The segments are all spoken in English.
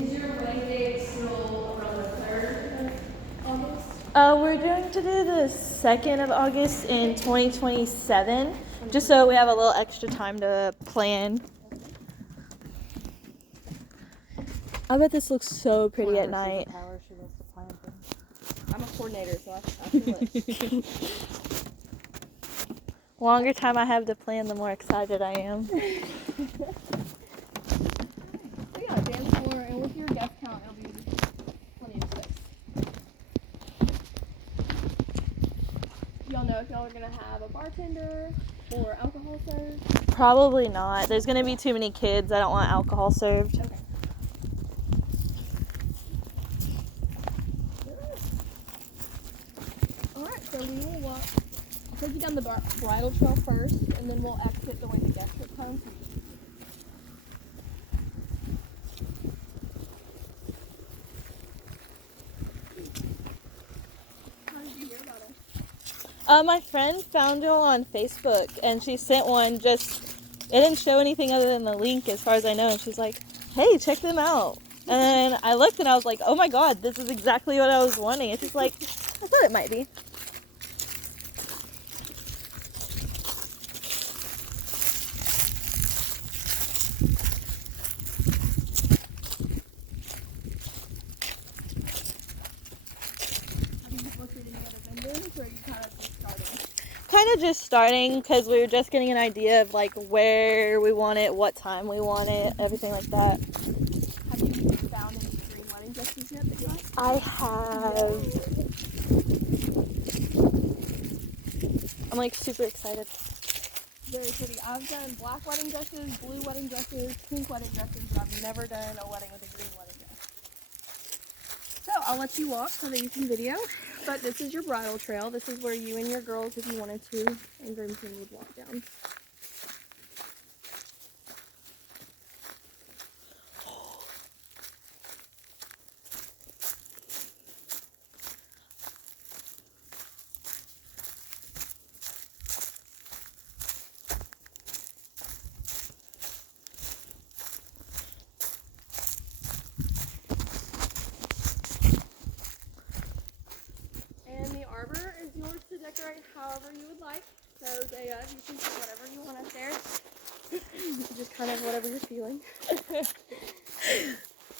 Is your wedding date still around the 3rd of August? We're going to do the 2nd of August in 2027, just so we have a little extra time to plan. I bet this looks so pretty at night. I'm a coordinator, so I feel it. The longer time I have to plan, the more excited I am. So yeah, dance floor, and with your guest count, it'll be plenty of space. Y'all know if y'all are gonna have a bartender or alcohol served? Probably not. There's going to be too many kids. I don't want alcohol served. Okay. Alright, so we will walk, take you down the bridal trail first, and then we'll exit the way the guests would come. How did you hear about us? My friend found y'all on Facebook, and she sent one it didn't show anything other than the link as far as I know, and she's like, hey, check them out. And then I looked and I was like, oh my god, this is exactly what I was wanting. And she's like, I thought it might be. Have you looked at any other vendors, or are you kind of just starting? Kind of just starting, because we were just getting an idea of like where we want it, what time we want it, everything like that. Have you found any green wedding dresses yet that you like? I have. I'm like super excited. Very pretty. I've done black wedding dresses, blue wedding dresses, pink wedding dresses, but I've never done a wedding with a green wedding dress. So I'll let you walk so that you can video. But this is your bridal trail. This is where you and your girls, if you wanted to, and groomsmen would walk down. And the arbor is yours to decorate however you would like. So day of, you can put whatever you want up there. Just kind of whatever you're feeling.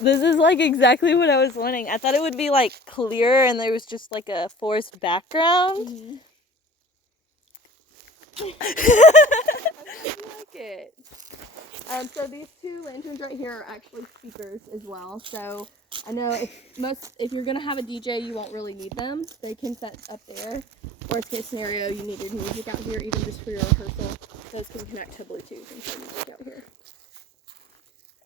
This is like exactly what I was wanting. I thought it would be like clear and there was just like a forest background. Mm-hmm. I think you like it. So these two lanterns right here are actually speakers as well. So I know if you're gonna have a DJ, you won't really need them. They can set up there. Worst case scenario, you need your music out here, even just for your rehearsal. Those can connect to Bluetooth and play music out here.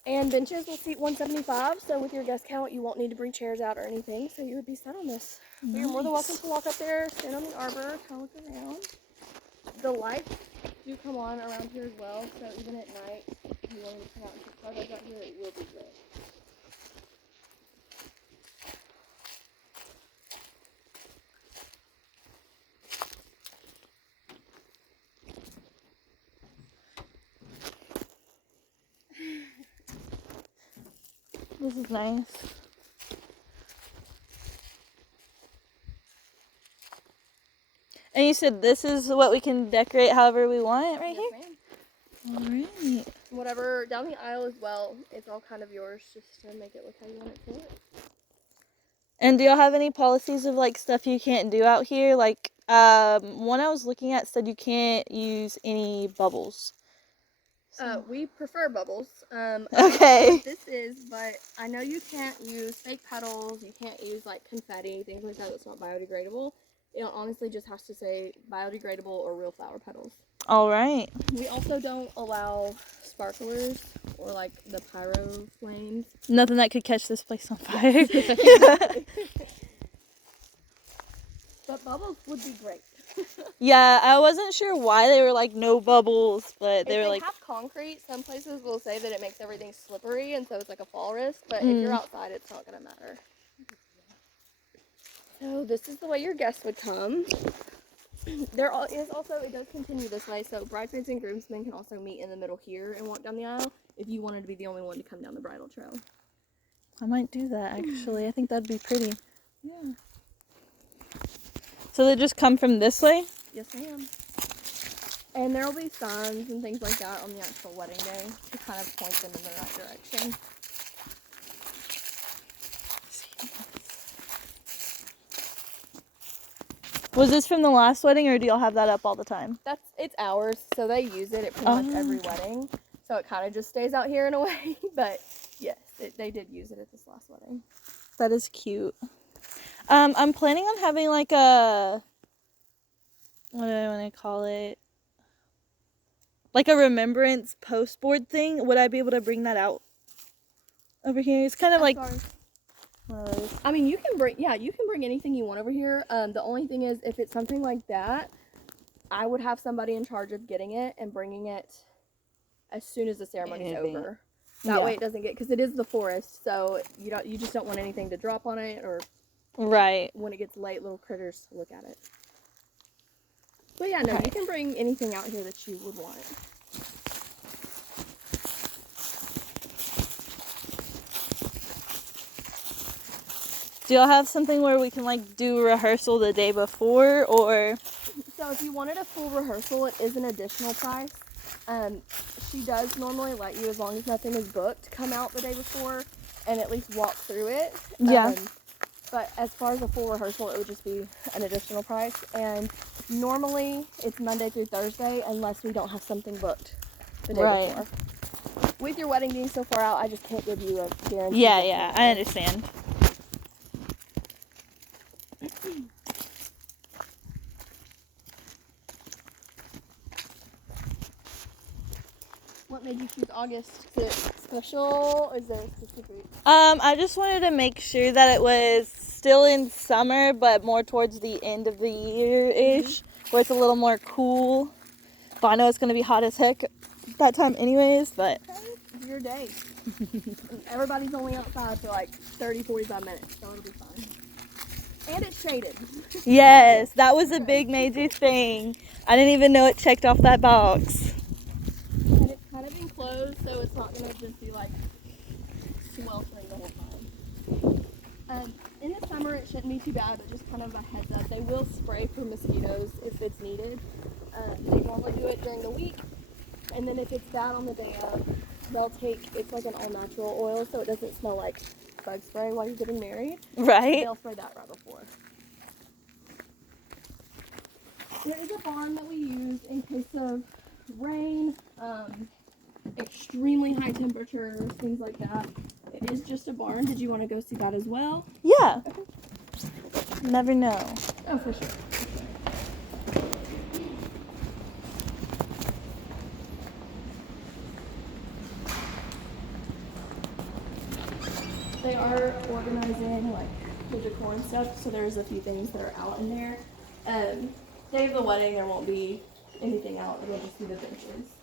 And benches will seat 175. So with your guest count, you won't need to bring chairs out or anything. So you would be set on this. Nice. You're more than welcome to walk up there, stand on the arbor, kind of look around. The lights do come on around here as well, so even at night, if you wanted to come out and take photos out here, it will be good. This is nice. And you said this is what we can decorate however we want right Yes, here? ma'am. Alright. Whatever, down the aisle as well, it's all kind of yours just to make it look how you want it to look. And do y'all have any policies of like stuff you can't do out here? Like one I was looking at said you can't use any bubbles. So. We prefer bubbles. I don't Okay. know what this is, but I know you can't use fake petals, you can't use like confetti, things like that that's not biodegradable. It honestly just has to say biodegradable or real flower petals. Alright. We also don't allow sparklers or like the pyro flames. Nothing that could catch this place on fire. But bubbles would be great. Yeah, I wasn't sure why they were like no bubbles, but they were like. If they have concrete, some places will say that it makes everything slippery and so it's like a fall risk, but if you're outside, it's not going to matter. So this is the way your guests would come. There is also, it does continue this way, so bridesmaids and groomsmen can also meet in the middle here and walk down the aisle if you wanted to be the only one to come down the bridal trail. I might do that actually. I think that'd be pretty. Yeah. So they just come from this way? Yes, ma'am. And there will be signs and things like that on the actual wedding day to kind of point them in the right direction. Was this from the last wedding, or do y'all have that up all the time? It's ours, so they use it at pretty much every wedding. So it kind of just stays out here in a way. But yes, they did use it at this last wedding. That is cute. I'm planning on having like a, what do I want to call it? Like a remembrance post board thing. Would I be able to bring that out over here? It's kind of like one of those. I mean, you can bring anything you want over here. The only thing is, if it's something like that, I would have somebody in charge of getting it and bringing it as soon as the ceremony's over. That way it doesn't get, because it is the forest, so you just don't want anything to drop on it, or right when it gets late, little critters to look at it. But yeah, no, you can bring anything out here that you would want. Do y'all have something where we can like do rehearsal the day before, or? So if you wanted a full rehearsal, it is an additional price. She does normally let you, as long as nothing is booked, come out the day before and at least walk through it. Yeah. But as far as a full rehearsal, it would just be an additional price. And normally it's Monday through Thursday unless we don't have something booked the day before. With your wedding being so far out, I just can't give you a guarantee. Yeah, I understand. What made you choose August? Is it special, or is there a specific? I just wanted to make sure that it was still in summer, but more towards the end of the year-ish, where it's a little more cool. But I know it's gonna be hot as heck that time anyways, but. It's your day. Everybody's only outside for like 30, 45 minutes, so it'll be fine. And it's shaded. Yes, that was a big major thing. I didn't even know it checked off that box. And it's kind of enclosed, so it's not going to just be like sweltering the whole time. In the summer, it shouldn't be too bad, but just kind of a heads up. They will spray for mosquitoes if it's needed. They normally do it during the week, and then if it's bad on the day of, they'll take, it's like an all-natural oil, so it doesn't smell like bug spray while you're getting married. Right. They'll spray that right before. There is a barn that we use in case of rain, extremely high temperatures, things like that. It is just a barn. Did you want to go see that as well? Yeah. Never know. Oh, for sure. They are organizing like the decor and stuff, so there's a few things that are out in there. Day of the wedding, there won't be anything out. It'll just be the benches.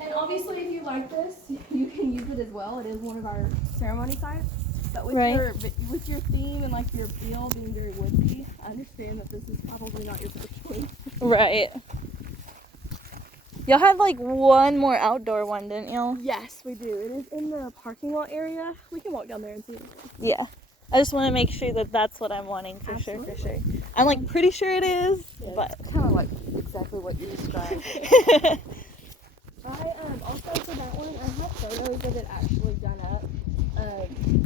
And obviously, if you like this, you can use it as well. It is one of our ceremony sites. But with your theme and like your feel being very woodsy, I understand that this is probably not your first choice. Right. Y'all had like one more outdoor one, didn't y'all? Yes, we do. It is in the parking lot area. We can walk down there and see it. Yeah. I just want to make sure that that's what I'm wanting for sure. I'm like pretty sure it is, but it's kind of like exactly what you described. I also for that one, I have photos of it actually done up.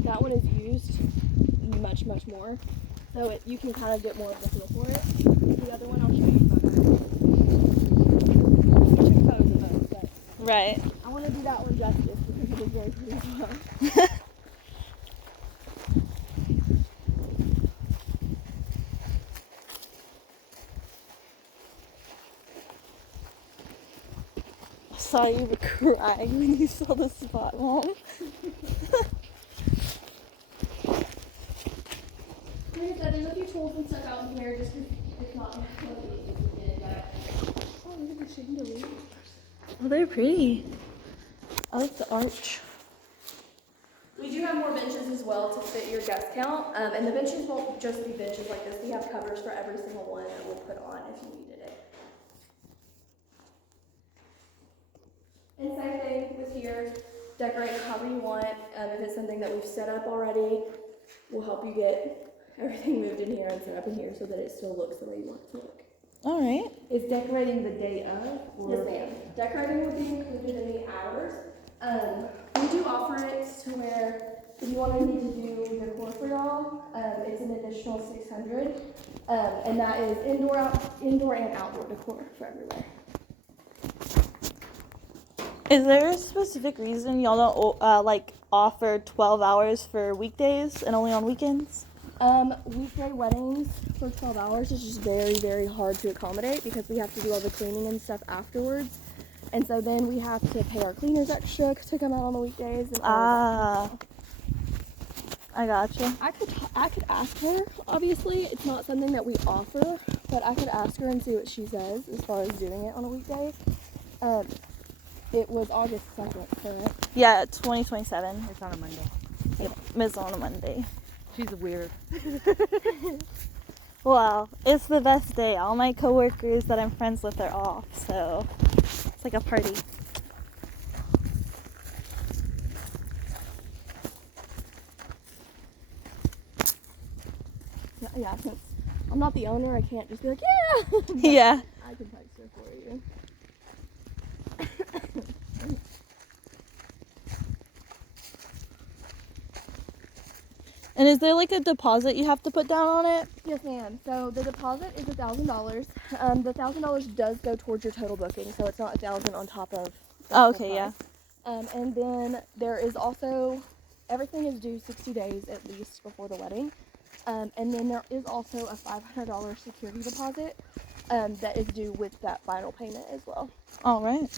That one is used much more, so you can kind of get more of the feel for it. The other one, I'll show you photos of those, but right. I want to do that one justice because it is very pretty as well. I saw you were crying when you saw the spot, Mom. Like I said, there's a few tools and stuff out in here just because it's not what we did, but oh, look at the chandelier. Oh, they're pretty. I like the arch. We do have more benches as well to fit your guest count, and the benches won't just be benches like this. We have covers for every single one that we'll put on if you needed it. And same thing with here. decorate it however you want. If it's something that we've set up already, we'll help you get everything moved in here and set up in here so that it still looks the way you want it to look. All right. Is decorating the day of? Or? Yes, ma'am. Decorating will be included in the hours. We do offer it to where if you wanted me to do decor for y'all, it's an additional $600, and that is indoor and outdoor decor for everywhere. Is there a specific reason y'all don't like offer 12 hours for weekdays and only on weekends? Weekday weddings for 12 hours is just very, very hard to accommodate because we have to do all the cleaning and stuff afterwards. And so then we have to pay our cleaners extra to come out on the weekdays and all of that. I gotcha. I could ask her. Obviously, it's not something that we offer, but I could ask her and see what she says as far as doing it on a weekday. It was August 2nd, correct? Yeah, 2027. It's on a Monday. Yep, it's on a Monday. She's weird. Wow, it's the best day. All my coworkers that I'm friends with are off, so it's like a party. Yeah, since I'm not the owner, I can't just be like, yeah! But Yeah. I can text her for you. And is there like a deposit you have to put down on it? Yes, ma'am. So the deposit is $1,000. The $1,000 does go towards your total booking, so it's not $1,000 on top of. The Oh, full okay, yeah. price. And then there is also everything is due 60 days at least before the wedding. And then there is also a $500 security deposit that is due with that final payment as well. All right.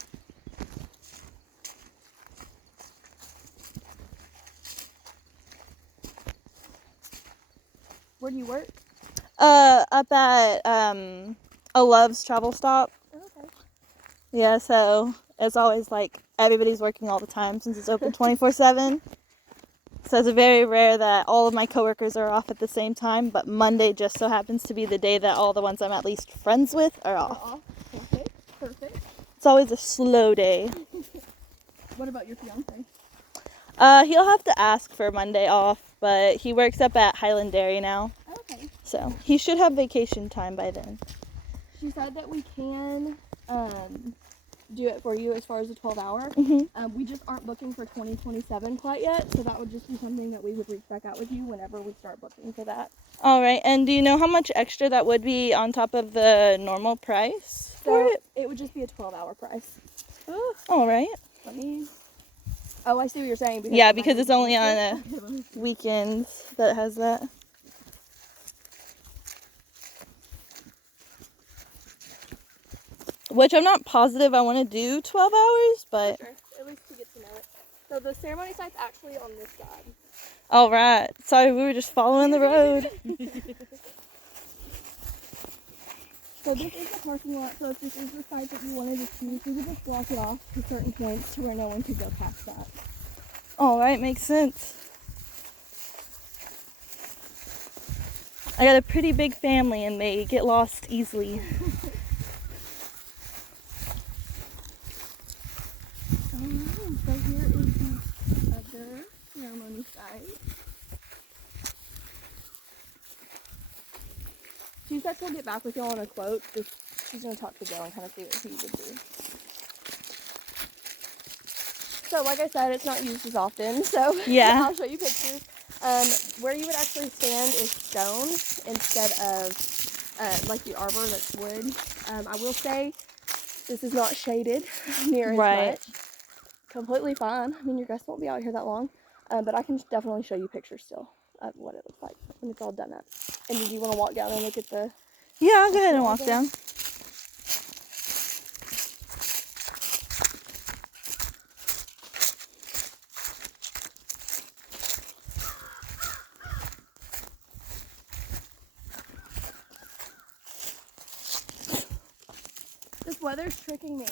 Where do you work? Up at a Love's Travel Stop. Oh, okay. Yeah, so it's always like everybody's working all the time since it's open 24/7. So it's very rare that all of my coworkers are off at the same time, but Monday just so happens to be the day that all the ones I'm at least friends with are off. Perfect. Perfect. It's always a slow day. What about your fiance? He'll have to ask for Monday off, but he works up at Highland Dairy now, Oh, okay. so he should have vacation time by then. She said that we can do it for you as far as the 12-hour. Mm-hmm. We just aren't booking for 2027 quite yet, so that would just be something that we would reach back out with you whenever we start booking for that. All right, and do you know how much extra that would be on top of the normal price for So it? it would just be a 12-hour price. All right. Let me. Oh, I see what you're saying. Yeah, because it's only on weekends that has that. Which I'm not positive I want to do 12 hours, but Sure. At least to get to know it. So the ceremony site's actually on this side. all right. Sorry, we were just following the road. So this is the parking lot, so if this is the site that you wanted to choose, we would just block it off to certain points to where no one could go past that. All right, makes sense. I got a pretty big family and they get lost easily. Alright, so here is the other ceremony site. She said she'll get back with y'all on a quote. She's going to talk to Joe and kind of see what he would do. So, like I said, it's not used as often, so Yeah. I'll show you pictures. Where you would actually stand is stone instead of like the arbor that's wood. I will say this is not shaded near as Right. much. Completely fine. I mean, your guests won't be out here that long, but I can definitely show you pictures still of what it looks like when it's all done up. And did you want to walk down and look at the... Yeah, I'll go ahead and walk down. This weather's tricking me.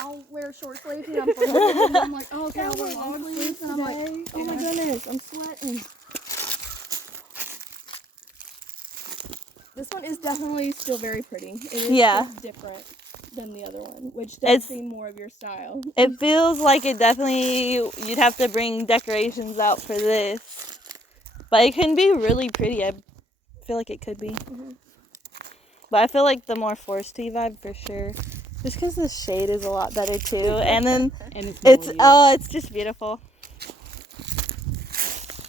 I'll wear short sleeves and I'm frozen, and I'm like, oh, okay, I'll wear long sleeves, and I'm like, oh my goodness, I'm sweating. This one is definitely still very pretty. It is Yeah. just different. than the other one, which does It's- seem more of your style. It feels like it definitely, you'd have to bring decorations out for this. But it can be really pretty. I feel like it could be. Mhm. But I feel like the more foresty vibe for sure. Just because the shade is a lot better too. And then And it's it's just beautiful.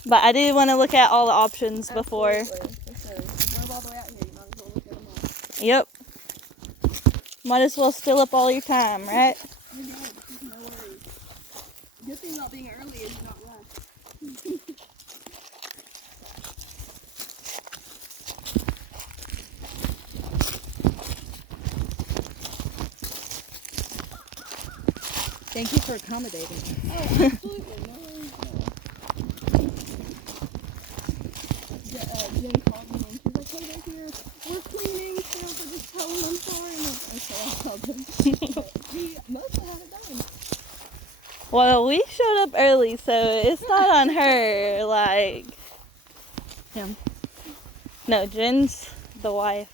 But I did want to look at all the options before. Absolutely, for sure. If you drove all the way out here, you might as well look at them all. Yep. Might as well steal up all your time, right? You're good. No worries. Good thing about being early is you're not rushed. Thank you for accommodating. Oh, absolutely. No worries at all. Jen called me and she was like, hey, they're here. We're cleaning, so just tell them I'm sorry. I'm like, okay, I'll tell them. But we mostly have it done. Well, we showed up early, so it's not on her. Like, Him. no, Jen's the wife.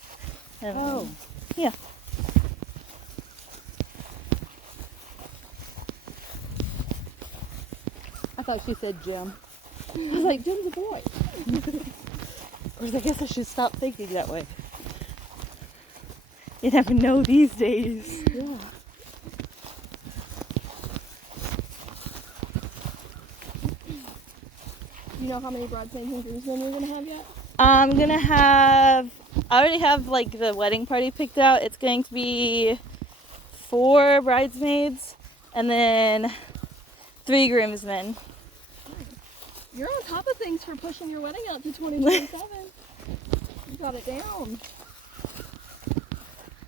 And Oh. yeah. I thought she said Jim. I was like, Jim's a boy. Of course, I guess I should stop thinking that way. You never know these days. Yeah. Do you know how many bridesmaids and groomsmen you're going to have yet? I already have like the wedding party picked out. It's going to be 4 bridesmaids and then 3 groomsmen. You're on top of things for pushing your wedding out to 2027. You got it down.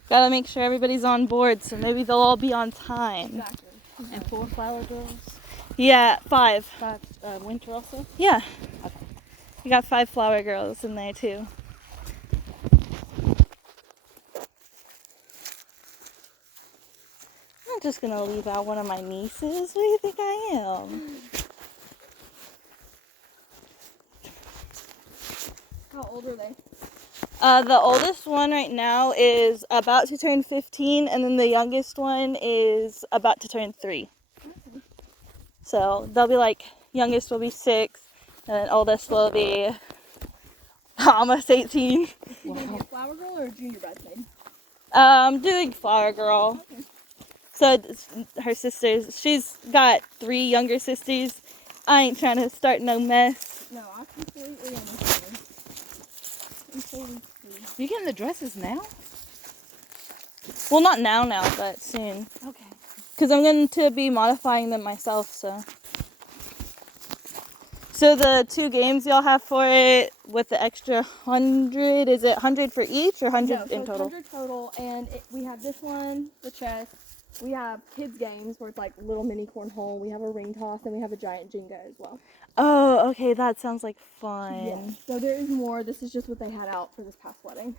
Gotta make sure everybody's on board, so maybe they'll all be on time. Exactly. And 4 flower girls. Yeah, 5. 5 winter also. Yeah. Okay. You got 5 flower girls in there too. I'm just gonna leave out one of my nieces. What do you think I am? How old are they? The oldest one right now is about to turn 15, and then the youngest one is about to turn 3. So they'll be like, youngest will be 6, and then oldest will be almost 18. Is she going to be a flower girl or a junior bridesmaid? I'm doing flower girl. So her sisters, she's got 3 younger sisters. I ain't trying to start no mess. No, I completely understand. Completely. You getting the dresses now? Well, not now, but soon. Okay. Because I'm going to be modifying them myself, so. So the 2 games y'all have for it with the extra 100, is it 100 for each or 100 No, so in it's total? 100 total, and we have this one, the chess. We have kids games where it's like little mini cornhole. We have a ring toss, and we have a giant Jenga as well. Oh, okay, that sounds like fun. Yeah. So there is more. This is just what they had out for this past wedding.